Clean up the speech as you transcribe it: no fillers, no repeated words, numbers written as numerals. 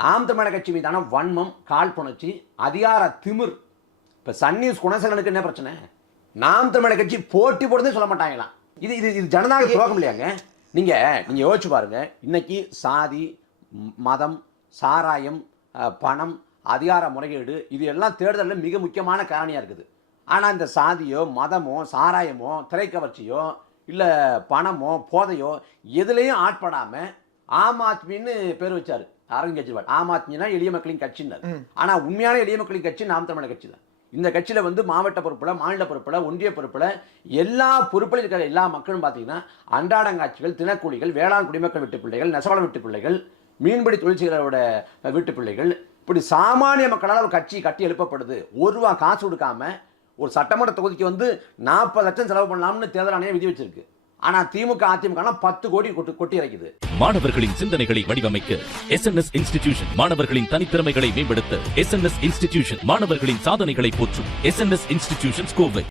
நாம் தமிழர் கட்சி மீதான வன்மம், காழ்ப்புணர்ச்சி, அதிகார திமிர். இப்போ சன்னீஸ் குணசேகரனுக்கு என்ன பிரச்சனை? நாம் தமிழர் கட்சி போட்டி போடுறதே சொல்ல மாட்டாங்களாம். இது இது இது ஜனநாயக துரோகம் இல்லையாங்க? நீங்க யோசிச்சு பாருங்க. இன்னைக்கு சாதி, மதம், சாராயம், பணம், அதிகார முறைகேடு இது எல்லாம் தேர்தலில் மிக முக்கியமான காரணியாக இருக்குது. ஆனால் இந்த சாதியோ, மதமோ, சாராயமோ, திரைக்கவர்ச்சியோ, இல்லை பணமோ, போதையோ எதுலேயும் ஆட்படாமல் ஆம் ஆத்மின்னு பேர் வச்சாரு அரவிந்த் கெஜ்ரிவால். ஆம் ஆத்மினா எளிய மக்களின் கட்சின்னு. ஆனால் உண்மையான எளிய மக்களின் கட்சி நாம் தமிழர் கட்சி தான். இந்த கட்சியில் வந்து மாவட்ட பொறுப்பில், மாநில பொறுப்பில், ஒன்றிய பொறுப்பில், எல்லா பொறுப்பில் இருக்கிற எல்லா மக்களும் பார்த்தீங்கன்னா அன்றாடங்காட்சிகள், தினக்கூலிகள், வேளாண் குடிமக்கள் வீட்டு பிள்ளைகள், நெசவாளர் வீட்டு பிள்ளைகள், மீன்பிடி தொழிற்சீலரோட வீட்டு பிள்ளைகள், இப்படி சாமானிய மக்களால் ஒரு கட்சி கட்டி எழுப்பப்படுது. ஒரு ரூபா காசு கொடுக்காம ஒரு சட்டமன்ற தொகுதிக்கு வந்து 40 லட்சம் செலவு பண்ணலாம்னு தேர்தல் ஆணையம் விதி வச்சிருக்கு. ஆனா திமுக, அதிமுக 10 கோடி கொட்டி இறக்குது. மாணவர்களின் சிந்தனைகளை வடிவமைக்க SNS இன்ஸ்டிடியூஷன், மாணவர்களின் தனித்திறமைகளை மேம்படுத்த SNS இன்ஸ்டிடியூஷன், மாணவர்களின் சாதனைகளை போற்றும் SNS இன்ஸ்டிடியூஷன் கோவை.